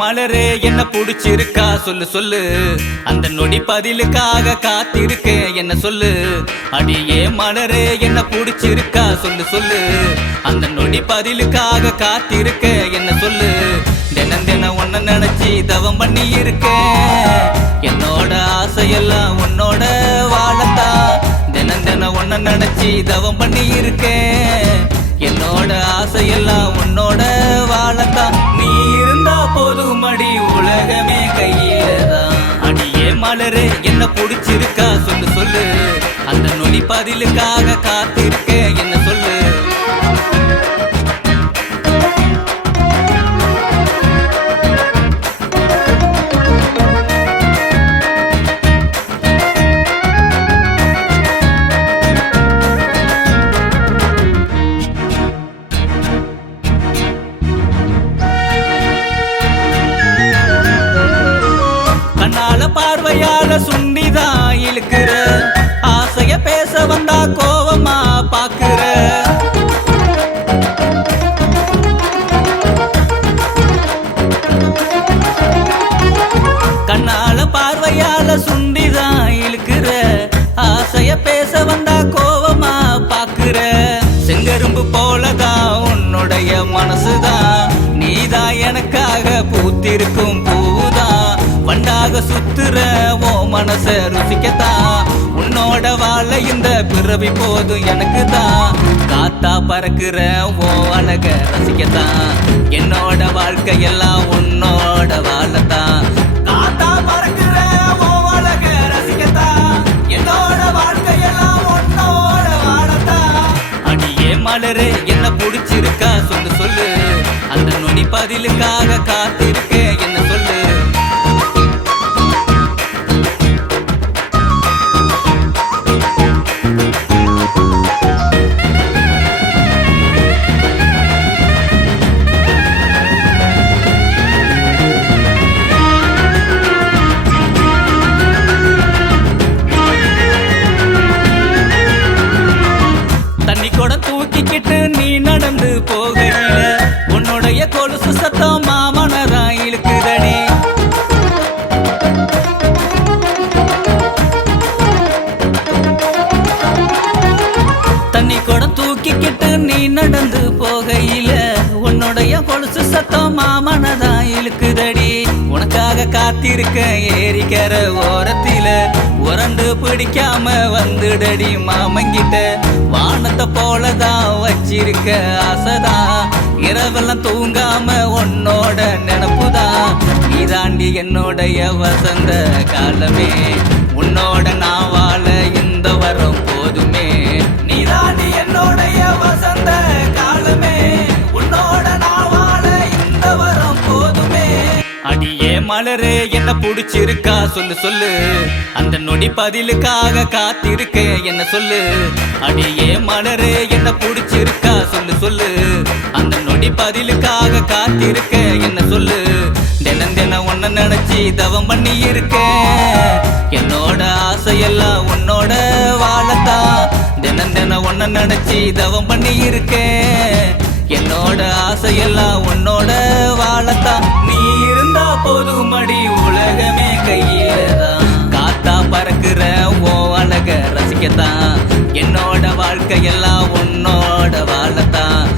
மலரே என்ன புடிச்சிருக்கா சொல்லு சொல்லு, அந்த நொடி பதிலுக்காக காத்திருக்க என்ன சொல்லு. அடியே மலரே என்ன புடிச்சிருக்கா சொல்லு சொல்லு, அந்த நொடி பதிலுக்காக காத்திருக்க என்ன சொல்லு. தினம் தினம் ஒன்ன நினைச்சி தவம் பண்ணி இருக்க, என்னோட ஆசையெல்லாம் உன்னோட வாழத்தா. தினம் தினம் ஒன்ன நினைச்சி தவம் பண்ணி இருக்க, என்னோட ஆசையெல்லாம் உன்னோட வாழத்தா. நீ இருந்தா போதும் அடி உலகமே கையிலதான். அடியே மலரே என்ன புடிச்சிருக்கா சொல்லு சொல்லு, அந்த நொடி பதிலுக்காக காத்திருக்க என்ன சொல்லு. பார்வையால சுண்டிதான் இழுக்கிற, ஆசைய பேச வந்தா கோவமா பாக்குற. கண்ணால பார்வையால சுண்டிதான் இழுக்கிற, ஆசைய பேச வந்தா கோவமா பாக்குற. செங்கரும்பு போலதான் உன்னுடைய மனசுதான், நீதான் எனக்காக பூத்திருக்கும் பூதான். வண்டாக சுத்துற ஓ மனச ருசிக்கத்தான், உன்னோட வாழ இந்த பிறவி போதும் எனக்கு தான். காத்தா பறக்குற ஓ அழக ரசிக்கத்தான், என்னோட வாழ்க்கையெல்லாம் உன்னோட வாழத்தான். காத்தா பறக்குற ஓ அழக ரசிக்கத்தான், என்னோட வாழ்க்கையெல்லாம் உன்னோட வாழத்தான். அடியே மலரே என்ன புடிச்சிருக்கா சொல்லு சொல்லு, அந்த நொடி பதிலுக்காக காத்திருக்க என்ன சொல்லு. தூக்கிக்கிட்டு நீ நடந்து போகையில, உன்னுடைய கொலுசு சத்தம் மாமனதான் இழுக்குதடி. தண்ணி குடம் தூக்கிக்கிட்டு நீ நடந்து போகையில, உன்னுடைய கொலுசு சத்தம் மாமனதான் இழுக்குதடி. உனக்காக காத்திருக்க ஏரிக்கிற ஓரத்தில, உரண்டு பிடிக்காம வந்துடடி மாமங்கிட்ட. வானத்தை போலதான் வச்சிருக்க ஆசைதான், இரவெல்லாம் தூங்காம உன்னோட நினப்புதான். நீ தாண்டி என்னோடைய வசந்த காலமே, உன்னோட நான் வாழ இந்த வரம் போதுமே. நீ தாண்டி என்னோடைய வசந்த காலமே, உன்னோட நான் வாழ இந்த வரம் போதுமே. அடியே மலரே என்ன புடிச்சிருக்கா சொல்லு சொல்லு, அந்த நொடி பதிலுக்காக காத்திருக்க என்ன சொல்லு. அடியே மலரே என்ன புடிச்சிருக்கா சொல்லு சொல்லு, அந்த நொடி பதிலுக்காக காத்திருக்க என்ன சொல்லு. தினம் தினம் ஒன்ன நினைச்சி தவம் பண்ணி இருக்க, என்னோட ஆசையெல்லாம் உன்னோட வாழத்தா. தினம் தினம் ஒன்ன நினைச்சி தவம் பண்ணி இருக்க, என்னோட ஆசையெல்லாம் உன்னோட வாழத்தா. நீ இருந்தா போதும் அடி உலகமே கையிலதான். காத்தா பறக்குற ஓ அழக ரசிக்கத்தான், என்னோட வாழ்க்கையெல்லாம் உன்னோட வாழத்தான்.